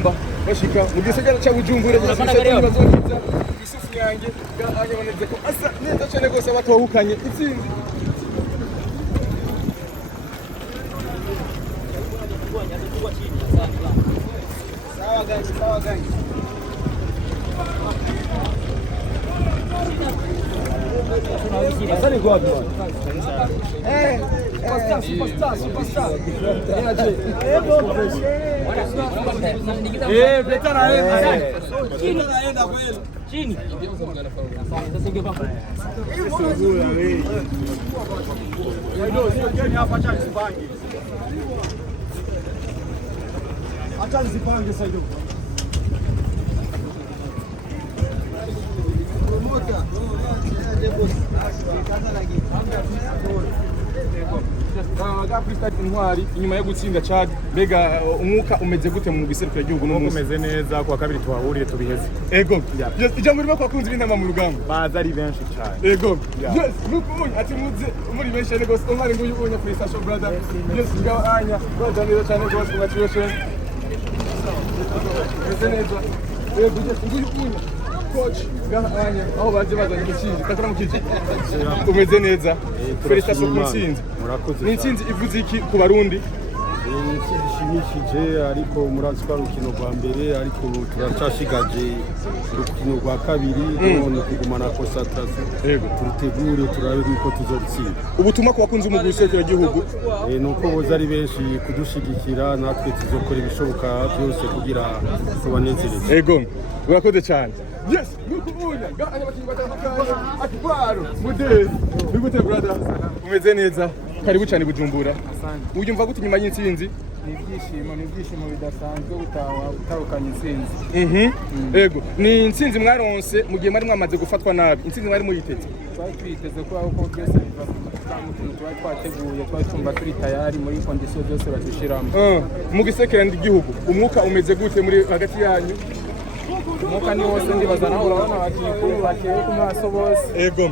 Makamba bashika mu gisagara cya Bujumbura bazongeza isufu yanjye aboneze ko asa neza cyane gose batwahukanye itsinzi sawa guys Asante kwa watu. Superstar. Veta naenda. Chini. Sasa ingepa. Acha nisipange sasa hiyo. Intwari inyuma yo gutsinda Chad mbega umwuka umeze gute mu giserukira gihugu no umeze neza kwa kabiri twahuriye tubiheze ego ijambo rimo kwakunze bintama mu rugamba baza ari benshi cyane ego yes nuko ati muze muri benshi nego Omar ngo yubonya kuri Station brother yes ngabanya brother neza cyane rwose congratulations meze neza ego nguyu coach ngabanya aho baje bazanye ikinzi takora mu kije umeze neza felicitation ku ntsinzi murakoze ni intsinzi ivuze iki ku barundi ishimishije ariko murazi ko urukino rwa mbere ariko turacashigaje urukino rwa kabiri none kugumana concentration turutegure turabe uko tuzotsinda ubutumwa ku bakunzi mu gusekera igihugu nuko boza ari benshi kudushigikira natwe tuzokora ibishoboka byose kugira tubanezereze ego urakoze cyane yes nuko ubunya gahanya abakinyi batandukanye akibaro mudezi bigute brother umeze neza karibu cyane Bujumbura uyumva gute nyuma y'intsinzi ni ibyishimo bidasanzwe utahukanye intsinzi ego ni intsinzi mwaronse mu gihe mwari mwamaze gufatwa nabi intsinzi mwari muyiteze twari twiteze ko aho byose biva ku twari twateguye twari tumva turi tayari muri kondisiyo zose badushiramo mu gisekera igihugu umwuka umeze gute muri hagati yanyu umwuka ni wose ndibaza naho urabona abakinnyi bakeye ku maso bose ego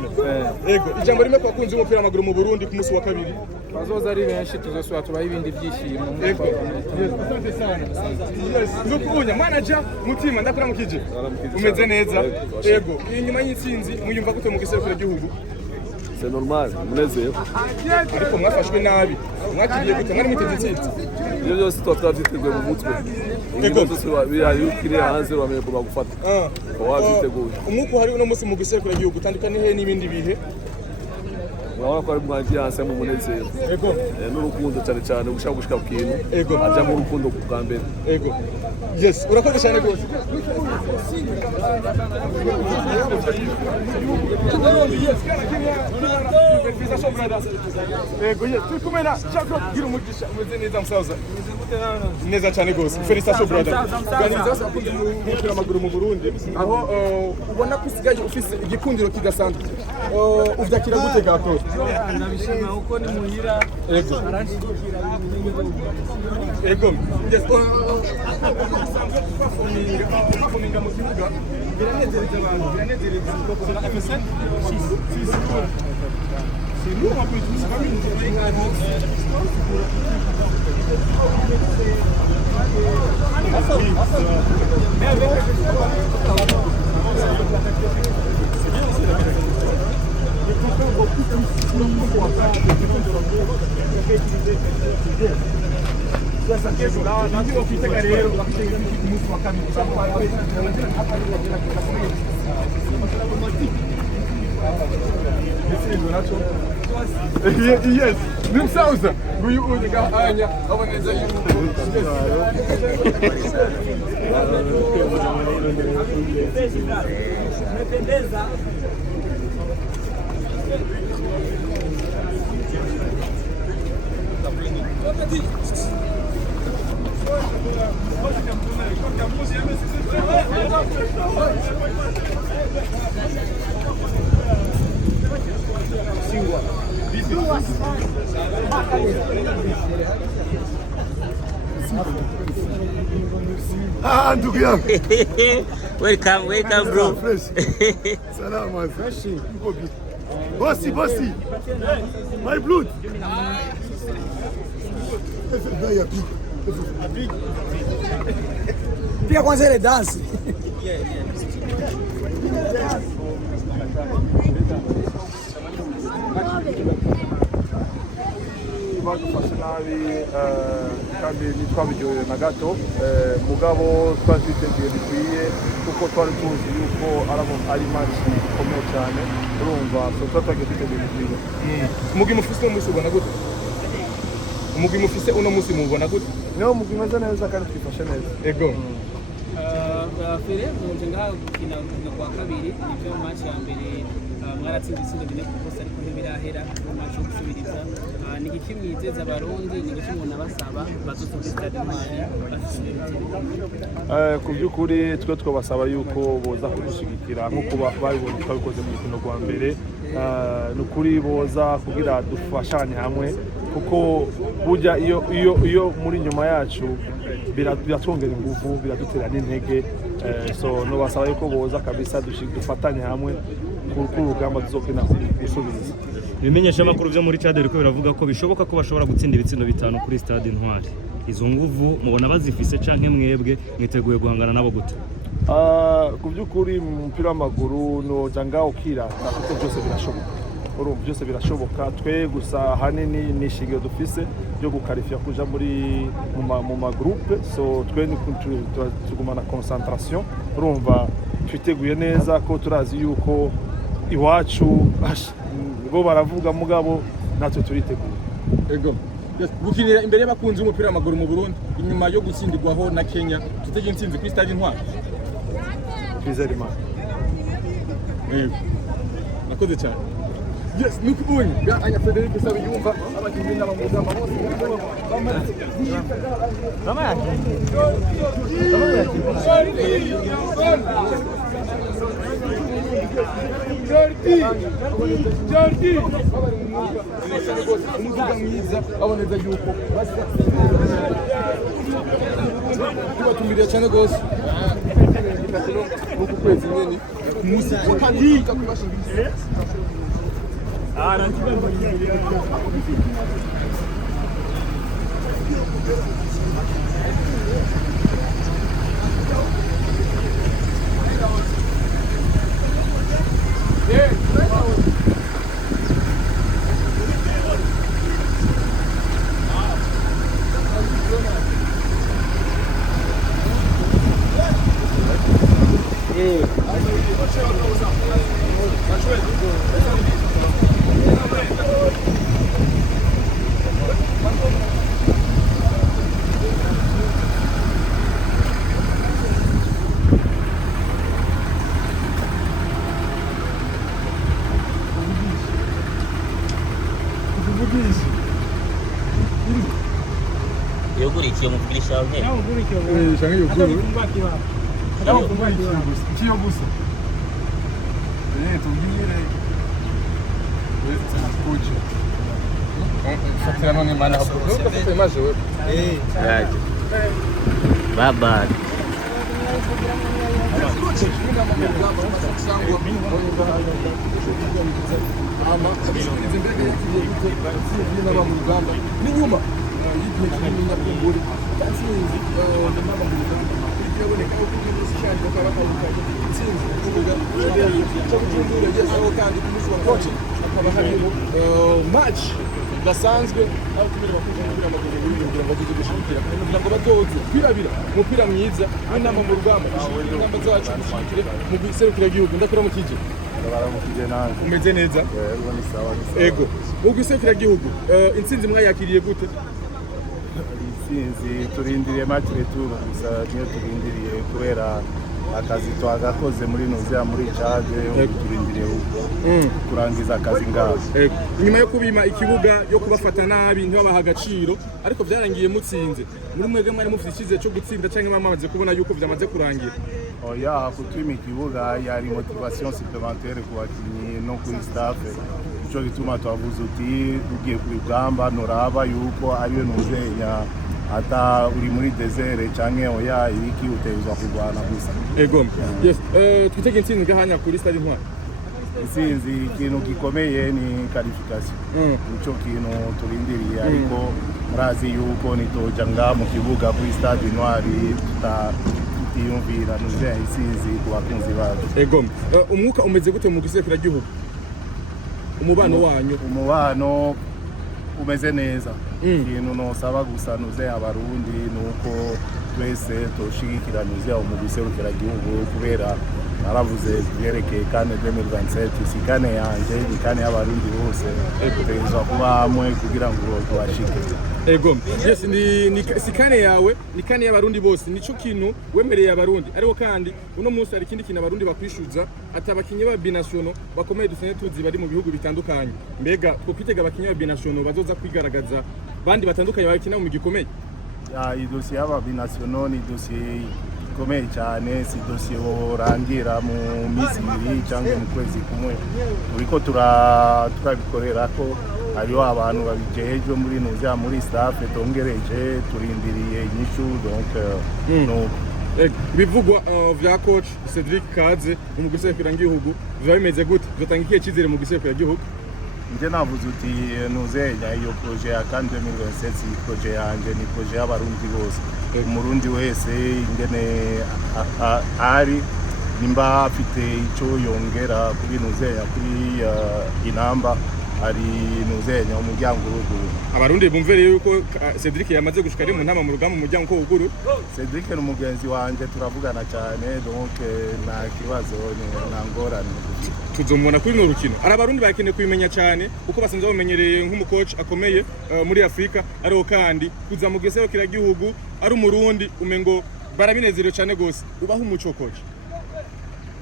ijambo rimwe kwakunze umupira w'amaguru mu Burundi ku munsi wa kabiri bazoza ari benshi tuzosubira tubaha ibindi byishimo asante sana nukubunya manager mutima ndakora mukije umeze neza ego inyuma y'intsinzi muyumva gute mu giserukira gihugu c'est normal munezero ariko mwafashwe nabi mwakiriye gute mwari muteze intsinzi ibyo byose twabyiteguye mu mutwe ego bihari hanze bamenye ko bagufata wabyiteguye umwuka hari uno munsi mu giserukira gihugu utandukanye he n'ibindi bihe urabona ko ari ambiance mu munezero ego n'urukundo cyane cyane gushaka gushika ku kintu ego aja mu rukundo bwa mbere ego yes urakoze cyane rwose ego yes tukumena cyako gira umugisha umeze neza musaza neza cyane rwose felicitation brother ganiriza bose bakunze umupira w'amaguru mu Burundi aho ubona ko usigaye ufise igikundiro kidasanzwe uvyakira gute gato nabishima uko ni muhira arashigikira ego yes bafominga mu kibuga biranezereza abantu biranezereza kuko afise c'est nous on peut tous famille nous sasa kesho na ndio ukitaka leo wakitaka mtu wa kamera yes nimsauza huyu anya aboneza umependeza Ah, ndugu yangu. Welcome bro. Salama, fresh. Bossy. My blood. Pia kwanza ile dance. badufashe nabi kandi ntitwabiryohewe na gato mugabo twari twiteguye bikwiye kuko twari tuzi yuko ari match ikomeye cyane urumva twari twagiye twiteguye bikwiye. Umugwi mufise uno munsi ubona gute? Umugwi mufise uno munsi mubona gute? Niho umugwi umeze neza kandi twifashe neza. Ego. Fere muje ngaha gukina urukino rwa kabiri nivyo match ya mbere mwaratsinze itsinda bine ku busa ariko ntibirahera mu match yo gusubiriza ni iki mwizeza abarundi ni iki umuntu abasaba bazoza kuri stade Intwari ku by'ukuri twe twabasaba yuko boza kudushyigikira nk'uko babibonye twabikoze mu rukino rwa mbere ni ukuri boza kugira dufashanye hamwe kuko burya iyo muri nyuma yacu biratwongera ingufu biradutera n'intege so nobasaba yuko boza kabisa dufatanye hamwe ku rugamba tuzokina gusubiriza. Ibimenyesha makuru byo muri Chad ariko biravuga ko bishoboka ko bashobora gutsinda ibitsindo 5 kuri stade Intwari. Izo nguvu mubona bazifise canke mwebwe mwiteguye guhangana nabo gute? Ku by'ukuri mu mupira w'amaguru no janga ukira kuko byose birashoboka. Urumva byose birashoboka twe gusa hanini nishigiro dufise byo gukarifya kuja muri mu ma groupe so twe ni tugumana concentration urumva twiteguye neza ko turazi yuko iwacu bo baravuga mugabo natwe turiteguye. Ego. Gukinira imbere y'abakunzi b'umupira w'amaguru mu Burundi inyuma yo gutsindirwaho na Kenya tutege intsinzi kuri stade Intwari. Twizere Imana. Ego. Nakoze cyane. Yes, nukubonye anya Frederic Sabiyumva abakinnyi n'abamugamba bose Jordi umuvuga mwiza aboneza yuko tubatumbiriye cyane rwose uku kwezi nyene musi kandi Yogurikiye umupirisha wawe. Shanga yoguru. Nawo kumbakiwa. Chiyo gusa. Tubwire. Kuji. Fatira none mana hapo. Ndio maje wewe. Yaje. Baba. Ni nyuma y'igihe kinini nyakunguri gatsinzi ndamaba mu Uganda yaboneka ko kumushyashya bakabakaruka itsinzi kuvuga cyo kutundura yeso kandi kumushwa coach akaba harimo match gasanzwe aho tumira bakunze kugira amaguru kugira ngo bagize gushikira kugira ngo bazoze kwirabira umupira mwiza n'inama mu rugamba inamba zacu gushikire mu giserukira gihugu ndakora mu kije baramukije nanjye umeze neza yego ni sawa ego mu giserukira gihugu intsinzi mwayakiriye gute? Intsinzi turindiriye match retour gusa niyo turindiriye kubera akazi twagakoze muri Nozia muri Chad turindiriye kurangiza akazi ngaho. Inyuma yo kubima ikibuga yo kubafata nabi ntibabaha agaciro ariko byarangiye mutsinze muri mwege mwari mufite icyizere cyo gutsinda cyangwa mwamaze kubona yuko byamaze kurangira? Oya kutwima ikibuga yari motivation supplémentaire ku bakinnyi no ku staff cyo gituma twavuze uti ugiye ku rugamba noraba yuko ariyo Nozenya ata uri muri desert cyangwa oya iki uteza kurwana gusa. Ego. Yes. Twitege intsinzi gahanya kuri stade Intwari. Intsinzi ikintu gikomeye ni qualification. Nico kintu turindiriye ariko murazi yuko nitoja nga mu kibuga kuri stade Intwari tukiyumvira nuze isizi ku bakunzi bacu. Ego umwuka umeze gute mu gisekura gihugu? Umubano wanyu? Umubano umeze neza. Ikintu nosaba gusa nuze abarundi nuko twese toshigikira nuze mu giserukira gihugu kubera naravuze byerekeye kane 2027 sikane yanje ikane y'abarundi bose tutegerezwa kuba hamwe kugira ngo tubashike. Ego yes ni sikane yawe ni kane y'abarundi bose nico kintu wemereye abarundi ariko kandi uno munsi hari ikindi kintu abarundi bakwishuza atabakinye ba binational bakomeye dusene tuzi bari mu bihugu bitandukanye mbega two kwitega abakinye ba binational bazoza kwigaragaza bandi batandukanye bakina mu gikomeye. Ya idosiye y'aba binational ni dosiye ikomeye cyane, si dosiye worangira mu minsi ibiri cyangwa mu kwezi kumwe. Turiko turabikorera ko hariho abantu babijejwe muri nuza muri staff tongereje turindiriye inyishu donc no bivugwa vya coach Cedric Kaze mu gisekura gihugu biba bimeze gute zotanga ikihe cyizere mu gisekura gihugu? Nje navuze uti nuzenya iyo projet ya kan 2027 projet yanje ni projet y'abarundi bose. Umurundi wese ingene ari nimba afite icyo yongera kuri nuzenya kuri inamba ari nuzenya umuryango w'uguru. Abarundi bumvere yuko Cedric yamaze gushika ari mu ntama mu rugamba umuryango ko w'uguru. Cedric ni umugenzi wanje turavugana cyane donc nta kibazo nta ngorane. Tuzomubona kuri no rukino. Ari abarundi bakeneye kubimenya cyane uko basanzwe bamenyereye nk'umucoach akomeye muri Afrika ariko kandi kuza mu giserukira gihugu ari umurundi umengo barabinezerewe cyane gose ubaho umuco coach.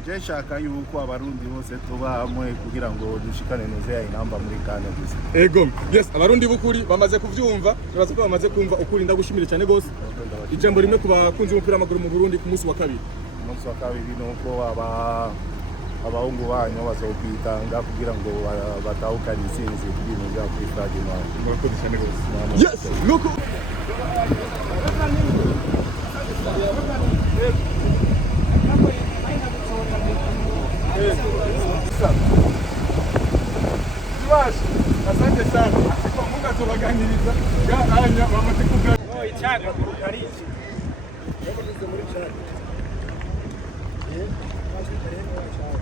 Nshaka yuko abarundi bose tuba hamwe kugira ngo dushikane nuze inamba muri kane gusa. Ego yes abarundi bukuri bamaze kuvyumva nibaza ko bamaze kumva ukuri ndagushimire cyane gose. Ijambo rimwe ku bakunzi b'umupira w'amaguru mu Burundi ku munsi wa kabiri. Umunsi wa kabiri nuko abahungu banyu bazokwitanga kugira ngo batahukane intsinzi kuri nuze kuri stade nawe. Murakoze cyane gose. Yes nuko asante sana. Kwa Mungu tubaganiriza garanya bamaze kuganira. No icaga kurukarici. Yego bize muri cyane. Basi kare no cyane.